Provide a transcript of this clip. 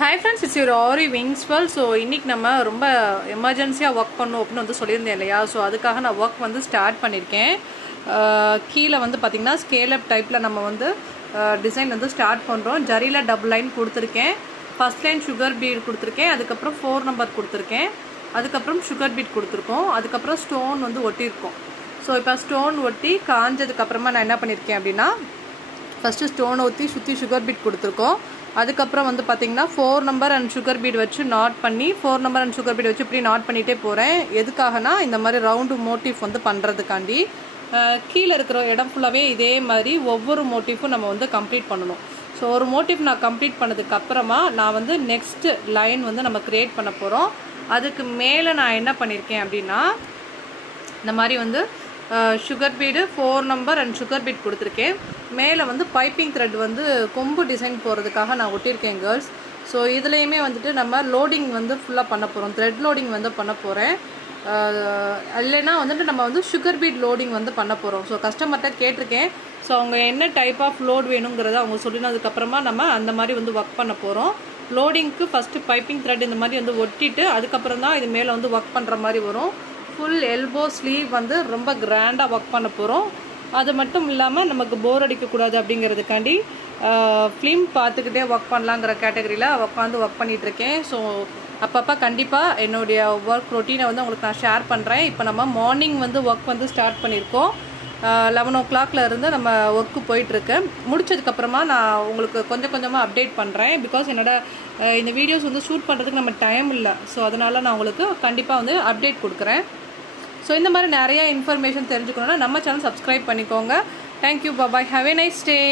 Hi friends, it's your Aariwingsworld. So இன்னைக்கு நம்ம ரொம்ப எமர்ஜென்சியா வர்க் பண்ணனும் அப்படினு வந்து சொல்லியிருந்தேன் இல்லையா. சோ அதுக்காக நான் வர்க் வந்து ஸ்டார்ட் பண்ணிருக்கேன். கீழ வந்து பாத்தீங்கன்னா ஸ்கேல் அப் டைப்ல நம்ம வந்து டிசைன் வந்து ஸ்டார்ட் பண்றோம். ஜரில டபுள் லைன் கொடுத்திருக்கேன். ஃபர்ஸ்ட் லைன் சுகர் பீட் கொடுத்திருக்கேன். அதுக்கு அப்புறம் 4 நம்பர் கொடுத்திருக்கேன். அதுக்கு அப்புறம் சுகர் பீட் கொடுத்திருக்கோம். அதுக்கு அப்புறம் ஸ்டோன் வந்து ஒட்டி இருக்கோம். சோ இப்போ ஸ்டோன் ஒட்டி காஞ்சதுக்கு அப்புறமா நான் என்ன பண்ணிருக்கேன் அப்படினா ஃபர்ஸ்ட் ஸ்டோன் ஊத்தி சுத்தி சுகர் பீட் கொடுத்திருக்கோம். அதுக்கு அப்புறம் வந்து பாத்தீங்கன்னா 4 நம்பர் and சுகர் பீட் வச்சு நாட் பண்ணி 4 நம்பர் and சுகர் பீட் வச்சு இப்படி நாட் பண்ணிட்டே போறேன். எதுக்காகனா இந்த மாதிரி ரவுண்ட் மோட்டிவ் வந்து பண்றதுக்காண்டி கீழ இருக்கிற இடம் ஃபுல்லாவே இதே மாதிரி ஒவ்வொரு மோட்டிவும் நம்ம வந்து கம்ப்ளீட் பண்ணனும். சோ ஒரு மோட்டிவ் நான் கம்ப்ளீட் பண்ணதுக்கு அப்புறமா நான் வந்து நெக்ஸ்ட் லைன் வந்து நம்ம கிரியேட் பண்ண போறோம். அதுக்கு மேல நான் என்ன பண்ணிருக்கேன் அப்படினா இந்த மாதிரி வந்து sugar beat 4 number and sugar beat கொடுத்திருக்கேன். மேல வந்து பைப்பிங் த்ரெட் வந்து கொம்பு டிசைன் போறதுக்காக நான் ஒட்டிருக்கேன் girls. சோ இதுலயுமே வந்துட்டு நம்ம லோடிங் வந்து ஃபுல்லா பண்ண போறோம். த்ரெட் லோடிங் வந்து பண்ண போறேன். இல்லனா வந்துட்டு நம்ம வந்து சுகர் பீட் லோடிங் வந்து பண்ண போறோம். சோ கஸ்டமர்ட்ட கேட்டிருக்கேன். சோ அவங்க என்ன டைப் ஆஃப் லோட் வேணும்ங்கறத அவங்க சொல்லினதுக்கு அப்புறமா நம்ம அந்த மாதிரி வந்து வர்க் பண்ண போறோம். லோடிங்க்கு ஃபர்ஸ்ட் பைப்பிங் த்ரெட் இந்த மாதிரி வந்து ஒட்டிட்டு அதுக்கு அப்புறம் தான் இது மேல வந்து வர்க் பண்ற மாதிரி வரும். ஃபுல் எல்போ ஸ்லீவ் வந்து ரொம்ப கிராண்டா வர்க் பண்ண போறோம். அது மட்டும் இல்லாம நமக்கு போர் அடிக்க கூடாது அப்படிங்கிறதுக்காண்டி ஃபிலிம் பார்த்துக்கிட்டே வர்க் பண்ணலாங்கிற கேட்டகரியில உட்காந்து வர்க் பண்ணிட்டு இருக்கேன். ஸோ அப்பப்போ கண்டிப்பா என்னுடைய ஒர்க் ரொட்டீனை வந்து உங்களுக்கு நான் ஷேர் பண்றேன். இப்போ நம்ம மார்னிங் வந்து ஒர்க் வந்து ஸ்டார்ட் பண்ணியிருக்கோம். 11 o'clockல இருந்து நம்ம ஒர்க்கு போயிட்டு இருக்கு. முடிச்சதுக்கு அப்புறமா நான் உங்களுக்கு கொஞ்சம் கொஞ்சமா அப்டேட் பண்றேன். பிகாஸ் என்னோட இந்த வீடியோஸ் வந்து ஷூட் பண்றதுக்கு நம்ம டைம் இல்லை. ஸோ அதனால நான் உங்களுக்கு கண்டிப்பா வந்து அப்டேட் கொடுக்குறேன். ஸோ இந்த மாதிரி நிறைய இன்ஃபர்மேஷன் தெரிஞ்சுக்கணும்னா நம்ம சேனல் சப்ஸ்கிரைப் பண்ணிக்கோங்க. Thank you, bye, have a nice day.